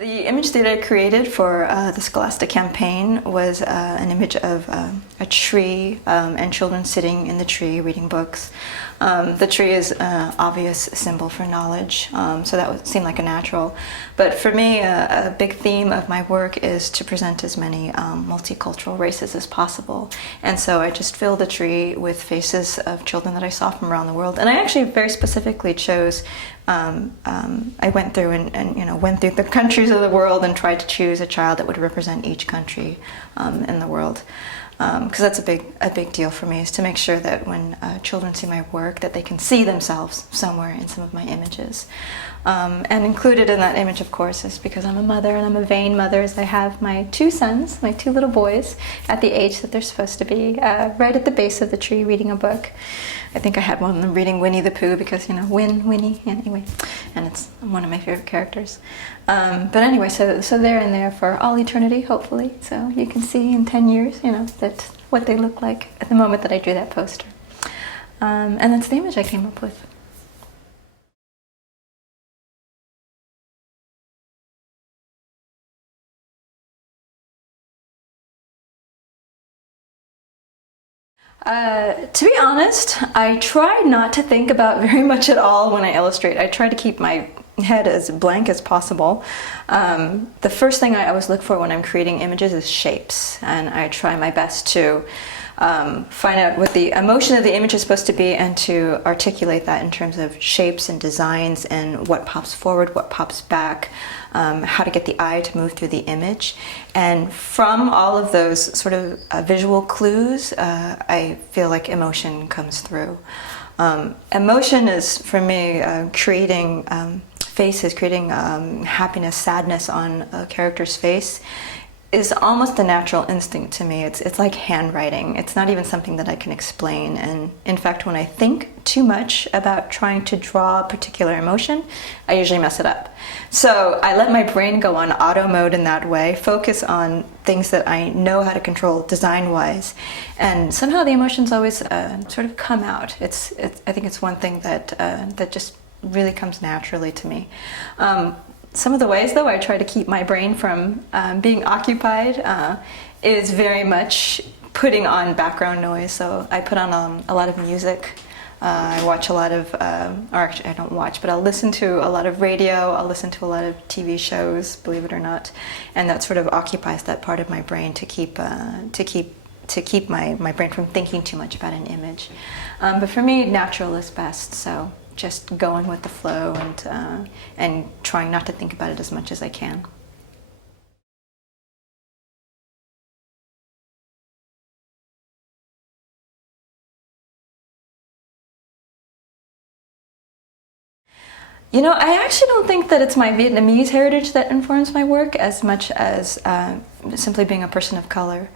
The image that I created for the Scholastic campaign was an image of a tree and children sitting in the tree reading books. The tree is an obvious symbol for knowledge, so that would seem like a natural. But for me, a big theme of my work is to present as many multicultural races as possible. And so I just filled the tree with faces of children that I saw from around the world. And I actually very specifically chose I went through and went through the countries of the world and tried to choose a child that would represent each country in the world, because that's a big deal for me, is to make sure that when children see my work that they can see themselves somewhere in some of my images. And included in that image, of course, is because I'm a mother and I'm a vain mother, as I have my two sons, my two little boys, at the age that they're supposed to be, right at the base of the tree reading a book. I think I had one of them reading Winnie the Pooh because, Winnie, anyway, and it's one of my favorite characters. But anyway, so they're in there for all eternity, hopefully, so you can see in 10 years, that what they look like at the moment that I drew that poster. And that's the image I came up with. To be honest, I try not to think about very much at all when I illustrate. I try to keep my head as blank as possible. The first thing I always look for when I'm creating images is shapes, and I try my best to find out what the emotion of the image is supposed to be and to articulate that in terms of shapes and designs and what pops forward, what pops back, how to get the eye to move through the image. And from all of those sort of visual clues, I feel like emotion comes through. Emotion is, for me, creating faces, creating happiness, sadness on a character's face is almost a natural instinct to me. It's like handwriting. It's not even something that I can explain. And in fact, when I think too much about trying to draw a particular emotion, I usually mess it up. So I let my brain go on auto mode in that way, focus on things that I know how to control design-wise, and somehow the emotions always sort of come out. I think it's one thing that just really comes naturally to me. Some of the ways, though, I try to keep my brain from being occupied is very much putting on background noise. So I put on a lot of music. I watch a lot of, or actually I don't watch, but I'll listen to a lot of radio. I'll listen to a lot of TV shows, believe it or not, and that sort of occupies that part of my brain to keep my brain from thinking too much about an image. But for me, natural is best. So just going with the flow and trying not to think about it as much as I can. I actually don't think that it's my Vietnamese heritage that informs my work as much as simply being a person of color.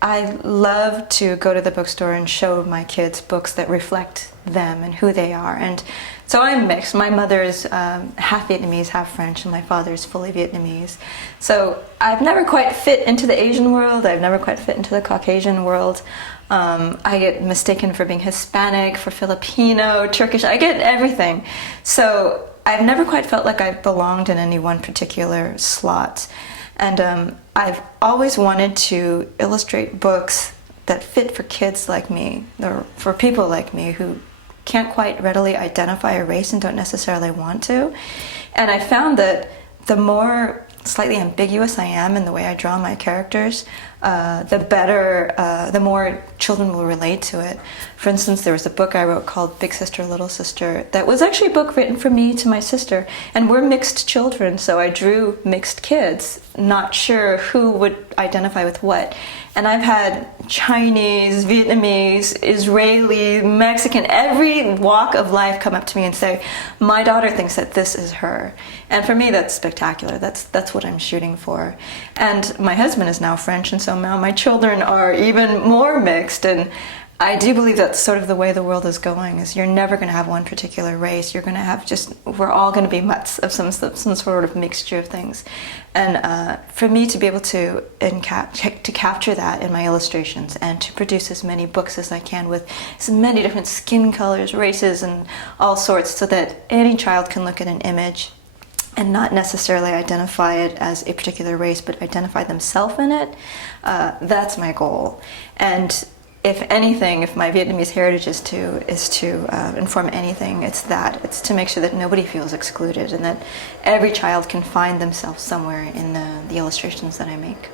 I love to go to the bookstore and show my kids books that reflect them and who they are. And so I'm mixed. My mother is half Vietnamese, half French, and my father is fully Vietnamese. So I've never quite fit into the Asian world. I've never quite fit into the Caucasian world. I get mistaken for being Hispanic, for Filipino, Turkish. I get everything. So I've never quite felt like I've belonged in any one particular slot. And I've always wanted to illustrate books that fit for kids like me, or for people like me who can't quite readily identify a race and don't necessarily want to. And I found that the more slightly ambiguous I am in the way I draw my characters, the better, the more children will relate to it. For instance, there was a book I wrote called Big Sister, Little Sister that was actually a book written for me to my sister, and we're mixed children, so I drew mixed kids, not sure who would identify with what. And I've had Chinese, Vietnamese, Israeli, Mexican, every walk of life come up to me and say, my daughter thinks that this is her. And for me, that's spectacular. That's what I'm shooting for. And my husband is now French, and so now my children are even more mixed. And I do believe that's sort of the way the world is going, is you're never going to have one particular race. You're going to have we're all going to be mutts of some sort of mixture of things. And for me to be able to capture that in my illustrations and to produce as many books as I can with as many different skin colors, races, and all sorts, so that any child can look at an image and not necessarily identify it as a particular race, but identify themselves in it. That's my goal. And if anything, if my Vietnamese heritage is to inform anything, it's that. It's to make sure that nobody feels excluded and that every child can find themselves somewhere in the illustrations that I make.